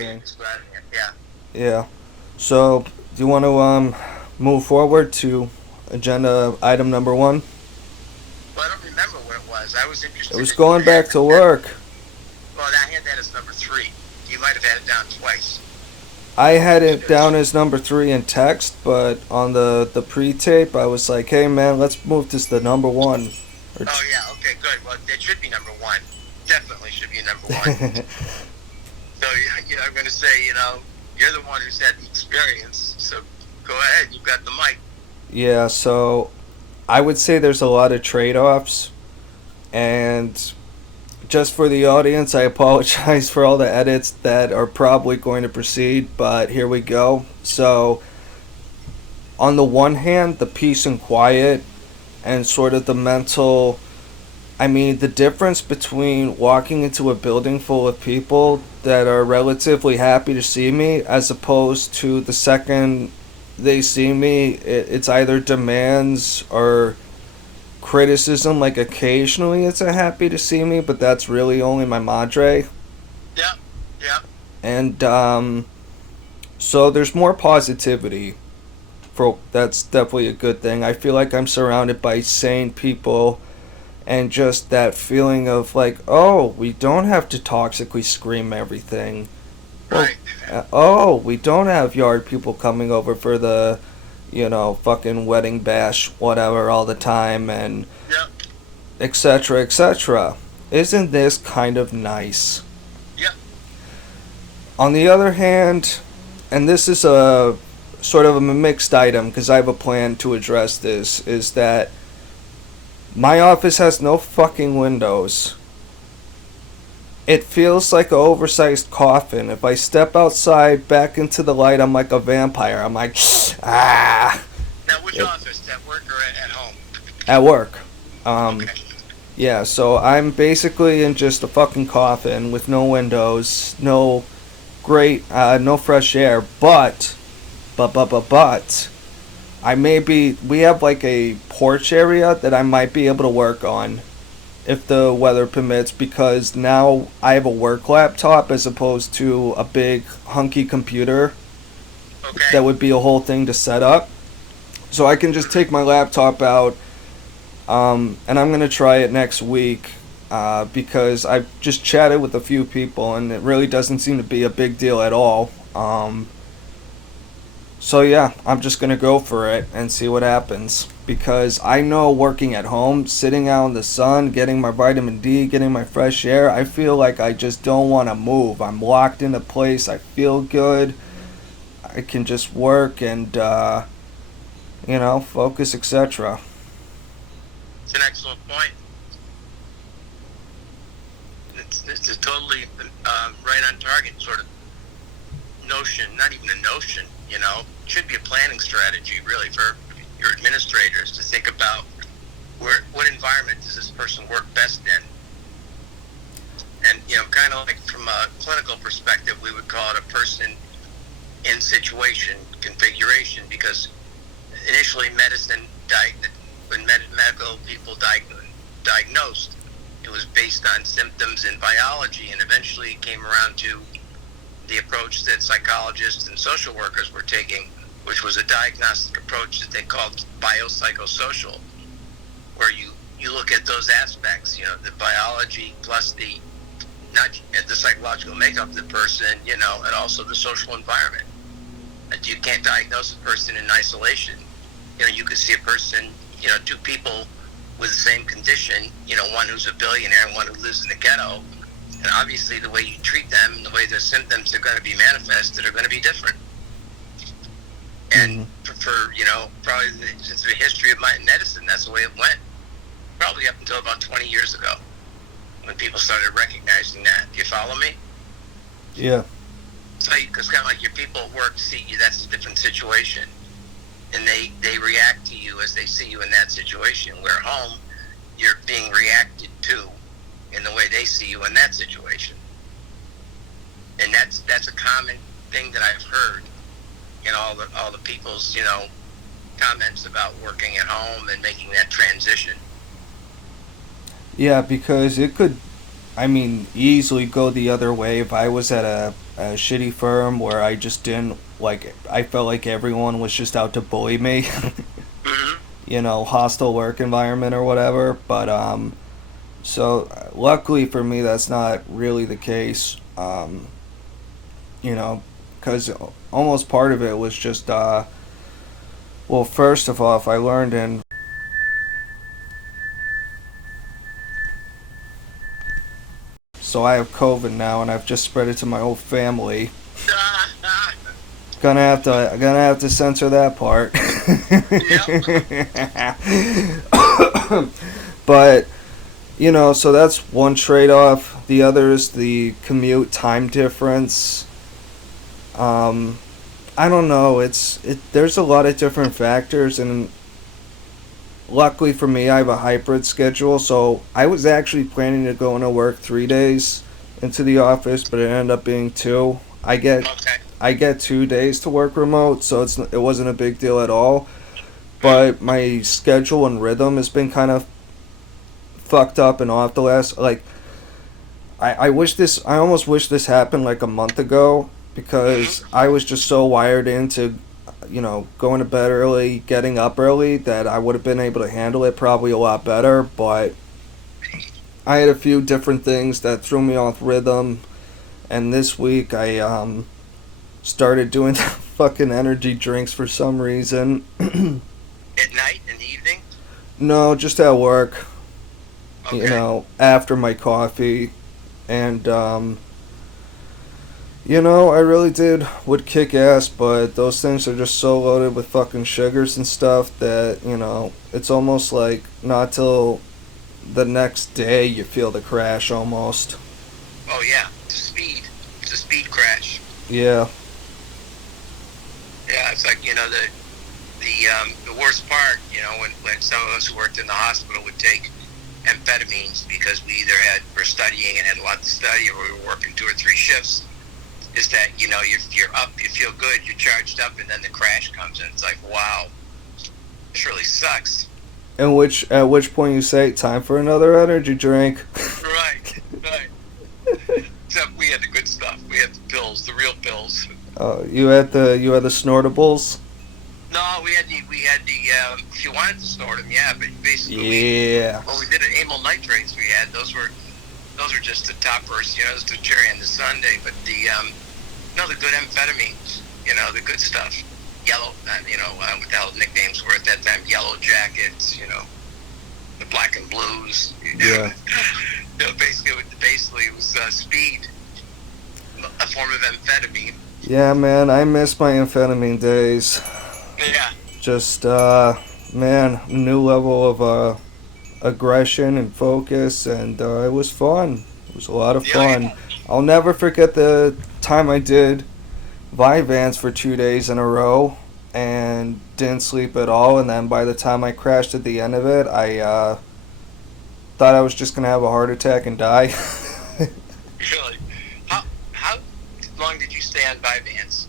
interesting. describing it. Yeah. Yeah. So, do you want to move forward to agenda item number one? Well, I don't remember what it was. I was It interested was in you going had back to that. work. Well, I had that as number three. You might have had it down twice. I had it down Because, as number three in text, but on the pre-tape, I was like, "Hey man, let's move this to number one." Or oh yeah, okay, good. Well, it should be number one. Definitely should be number one. So I'm going to say, you're the one who's had the experience. So go ahead. You've got the mic. yeah. So I would say there's a lot of trade-offs, and just for the audience, I apologize for all the edits that are probably going to proceed, but here we go. So, on the one hand, the peace and quiet and sort of the mental. I mean, the difference between walking into a building full of people that are relatively happy to see me as opposed to the second they see me, it's either demands or criticism. Like, occasionally it's a happy to see me, but that's really only my madre. Yeah, yeah, And, so there's more positivity. That's definitely a good thing. I feel like I'm surrounded by sane people and just that feeling of like, oh, we don't have to toxically scream everything. Well, right. oh, we don't have yard people coming over for the, fucking wedding bash, whatever, all the time, and Yeah, etc. etc. Isn't this kind of nice? yeah, On the other hand, and this is a sort of a mixed item because I have a plan to address this, is that my office has no fucking windows. It feels like an oversized coffin. If I step outside back into the light, I'm like a vampire. I'm like, ah. Now, which It, office? At work or at home? at work. Um, Okay. yeah, so I'm basically in just a fucking coffin with no windows, no fresh air, but, we have like a porch area that I might be able to work on if the weather permits because now I have a work laptop as opposed to a big hunky computer Okay. that would be a whole thing to set up. So I can just take my laptop out, and I'm gonna try it next week because I've just chatted with a few people and it really doesn't seem to be a big deal at all. So yeah, I'm just gonna go for it and see what happens because I know working at home, sitting out in the sun, getting my vitamin D, getting my fresh air, I feel like I just don't want to move. I'm locked in a place. I feel good. I can just work and focus, etc. It's an excellent point. It's a totally right on target sort of notion, not even a notion, it should be a planning strategy really for your administrators to think about what environment does this person work best in. And, kind of like from a clinical perspective, we would call it a person in situation configuration because initially when medical people diagnosed, it was based on symptoms and biology, and eventually it came around to the approach that psychologists and social workers were taking, which was a diagnostic approach that they called biopsychosocial, where you look at those aspects, the biology plus not the psychological makeup of the person, and also the social environment. And you can't diagnose a person in isolation. You could see a person, two people with the same condition, one who's a billionaire and one who lives in the ghetto. And obviously the way you treat them and the way their symptoms are going to be manifested are going to be different. And Mm-hmm. for probably since the history of medicine, that's the way it went. Probably up until about 20 years ago when people started recognizing that. Do you follow me? Yeah. So, because kind of like your people at work see you, that's a different situation. And they react to you as they see you in that situation. Where at home, you're being reacted to in the way they see you in that situation. And that's a common thing that I've heard in all the people's, comments about working at home and making that transition. Yeah, because it could, easily go the other way if I was at a a shitty firm where I just didn't like. I felt like everyone was just out to bully me. Hmm. Hostile work environment or whatever. But so luckily for me, that's not really the case. You know, because almost part of it was just well, first of all, if I learned in so I have COVID now, and I've just spread it to my whole family. Gonna have to censor that part. Yep. But so that's one trade-off. The other is the commute time difference. Um, I don't know. There's a lot of different factors, and luckily for me, I have a hybrid schedule. So I was actually planning to go into work 3 days into the office, but it ended up being two. Okay. I get 2 days to work remote, so it wasn't a big deal at all. But my schedule and rhythm has been kind of fucked up and off the last like I almost wish this happened like a month ago because Hmm. I was just so wired into going to bed early, getting up early that I would have been able to handle it probably a lot better, but I had a few different things that threw me off rhythm, and this week I started doing the fucking energy drinks for some reason. At night, in the evening. No, just at work, Okay. after my coffee. And I really would kick ass, but those things are just so loaded with fucking sugars and stuff that, it's almost like not till the next day you feel the crash almost. Oh yeah, speed. It's a speed crash. Yeah. Yeah, it's like the worst part. When some of us who worked in the hospital would take amphetamines because we either were studying and had a lot to study, or we were working 2 or 3 shifts. Is that you're up, you feel good, you're charged up, and then the crash comes, and it's like, wow, this really sucks. And at which point you say, time for another energy drink. Right, right. Except we had the good stuff. We had the pills, the real pills. You had the Snortables? No, we had the. If you wanted to snort them, yeah, but basically Yeah. we did it. Amyl nitrates. Those were just the toppers. Just the cherry on the sundae. But the good amphetamines. The good stuff. Yellow. What the hell the nicknames were at that time? Yellow jackets. The black and blues. Yeah. Basically, it was speed, a form of amphetamine. Yeah, man, I miss my amphetamine days. Yeah. Just, man, new level of aggression and focus, and it was fun. It was a lot of Yeah. fun. I'll never forget the time I did Vyvanse for 2 days in a row and didn't sleep at all, and then by the time I crashed at the end of it, I thought I was just gonna have a heart attack and die. Really? How long did you stay on Vyvanse?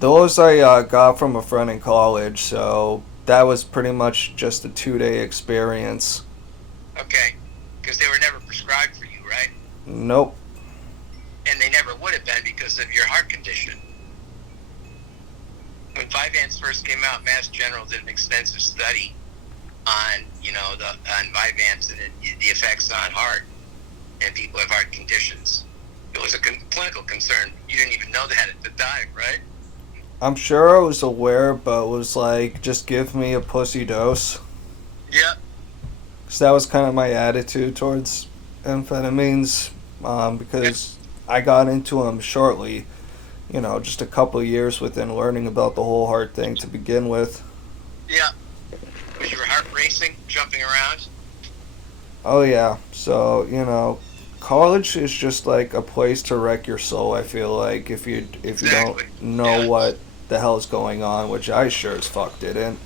Those I got from a friend in college, so that was pretty much just a 2 day experience. Okay, because they were never prescribed for you, right? Nope. And they never would have been because of your heart condition. When Vyvanse first came out, Mass General did an extensive study on on Vyvanse and the effects on heart and people who have heart conditions. It was a clinical concern. You didn't even know that at the time, right? I'm sure I was aware, but was like, just give me a pussy dose. Yeah. Because that was kind of my attitude towards amphetamines, because I got into them shortly, just a couple of years within learning about the whole heart thing to begin with. Yeah. Was your heart racing, jumping around? Oh yeah, so college is just like a place to wreck your soul. I feel like if you Exactly. don't know Yeah. what the hell is going on, which I sure as fuck didn't.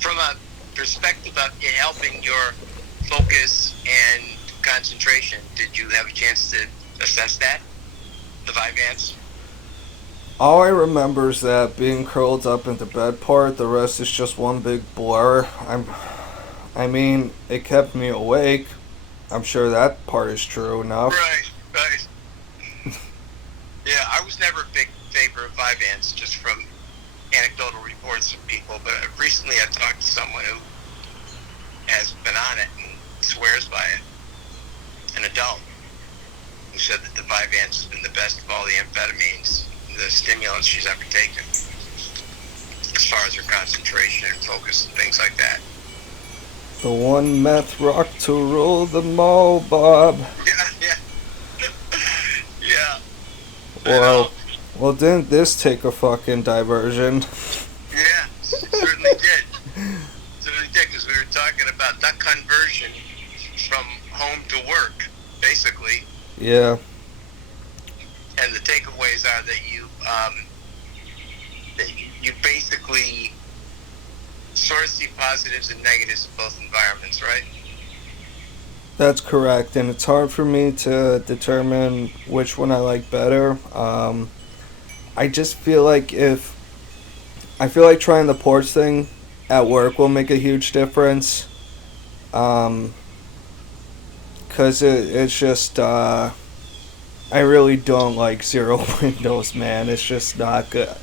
From a perspective of it helping your focus and concentration, did you have a chance to assess that? The Vyvanse? All I remember is that being curled up in the bed part. The rest is just one big blur. I mean, it kept me awake. I'm sure that part is true enough. Right, right. favor of Vyvanse just from anecdotal reports from people. But recently I talked to someone who has been on it and swears by it, an adult, who said that the Vyvanse has been the best of all the amphetamines, the stimulants she's ever taken, as far as her concentration and focus and things like that. The one meth rock to rule them all, Bob. Yeah. Yeah. Well, didn't this take a fucking diversion? Yeah, it certainly did. Certainly did, because we were talking about that conversion from home to work, basically. Yeah. And the takeaways are that you basically sort of see positives and negatives in both environments, right? That's correct, and it's hard for me to determine which one I like better. I just feel like trying the porch thing at work will make a huge difference. Cause it's just I really don't like zero windows, man. It's just not good.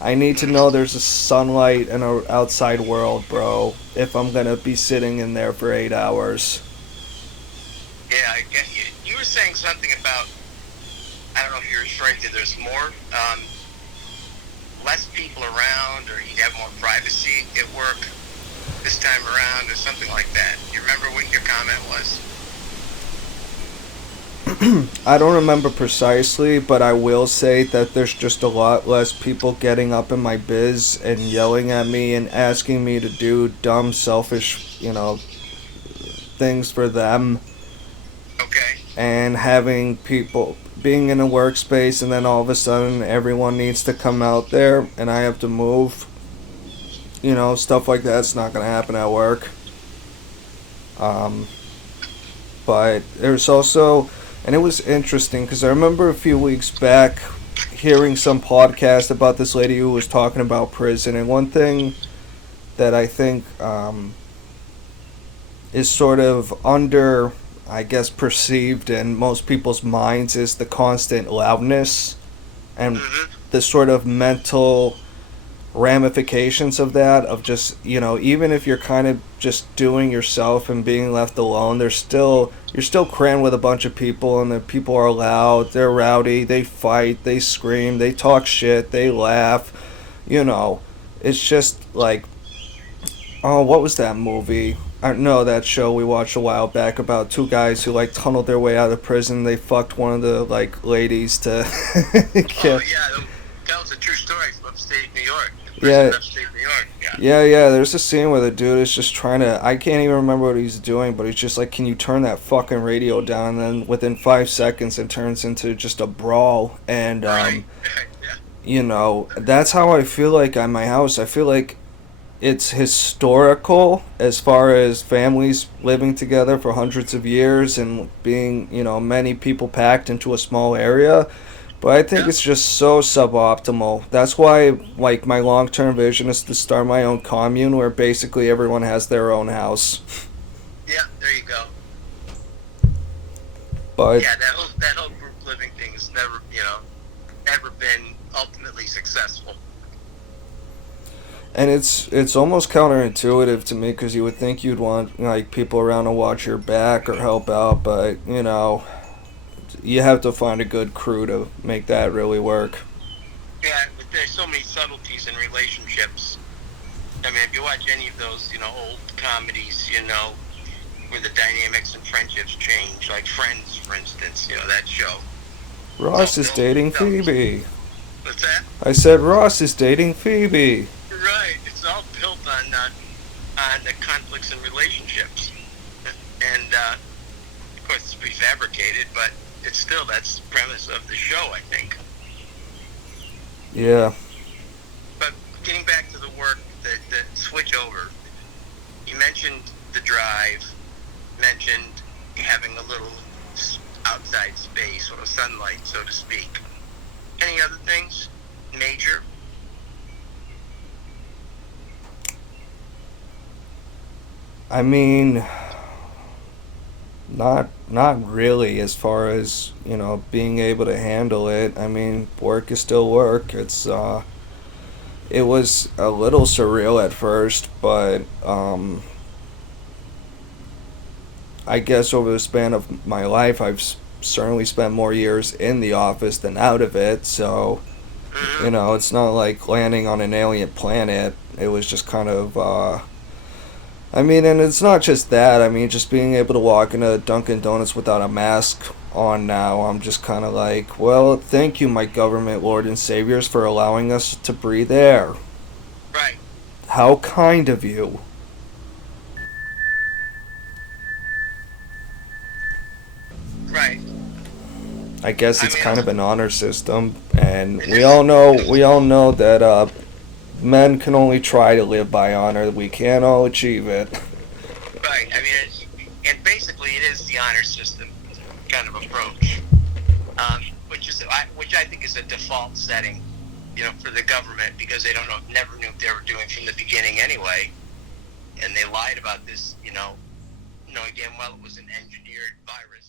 I need to know there's a sunlight and a outside world, bro. If I'm gonna be sitting in there for 8 hours. Yeah, I get you. You were saying something about, I don't know if you're referring to there's more, less people around, or you'd have more privacy at work this time around, or something like that. You remember what your comment was? I don't remember precisely, but I will say that there's just a lot less people getting up in my biz and yelling at me and asking me to do dumb, selfish, things for them. Okay. And having people being in a workspace, and then all of a sudden everyone needs to come out there and I have to move. Stuff like that's not going to happen at work. But there's also, and it was interesting because I remember a few weeks back hearing some podcast about this lady who was talking about prison, and one thing that I think is sort of under, I guess, perceived in most people's minds is the constant loudness and the sort of mental ramifications of that, of just, even if you're kind of just doing yourself and being left alone, you're still crammed with a bunch of people, and the people are loud, they're rowdy, they fight, they scream, they talk shit, they laugh. It's just like, oh, what was that movie? No, that show we watched a while back about two guys who tunneled their way out of prison. They fucked one of the ladies to Oh yeah, that was a true story from upstate New York. Yeah. Upstate New York. Yeah. There's a scene where the dude is just trying to. I can't even remember what he's doing, but he's just like, "Can you turn that fucking radio down?" And then within 5 seconds, it turns into just a brawl. And Right. that's how I feel like at my house. I feel like it's historical as far as families living together for hundreds of years and being, many people packed into a small area. But I think it's just so suboptimal. That's why, my long-term vision is to start my own commune where basically everyone has their own house. Yeah, there you go. But yeah, that whole group living thing has never been ultimately successful. And it's almost counterintuitive to me, because you would think you'd want people around to watch your back or help out, but you have to find a good crew to make that really work. Yeah, but there's so many subtleties in relationships. I mean, if you watch any of those, old comedies, where the dynamics and friendships change, like Friends, for instance, that show. Ross is dating Phoebe. What's that? I said Ross is dating Phoebe. Right. It's all built on the conflicts and relationships, and of course it's prefabricated, but it's still, that's the premise of the show, I think. Yeah. But getting back to the work, the switch over, you mentioned the drive, mentioned having a little outside space or sunlight, so to speak. Any other things major? I mean, Not really, as far as being able to handle it. I mean, work is still work. It was a little surreal at first, but I guess over the span of my life, I've certainly spent more years in the office than out of it. So Hmm. it's not like landing on an alien planet. It was just kind of I mean, and it's not just that. I mean, just being able to walk into Dunkin' Donuts without a mask on now, I'm just kind of like, well, thank you, my government lord and saviors, for allowing us to breathe air. Right. How kind of you. Right. I guess I it's mean, kind of an honor system, and it we is. all know we all know that men can only try to live by honor. We can't all achieve it. Right. I mean, and basically, it is the honor system kind of approach, which I think is a default setting, for the government because they don't know, never knew what they were doing from the beginning anyway, and they lied about this, again, while it was an engineered virus.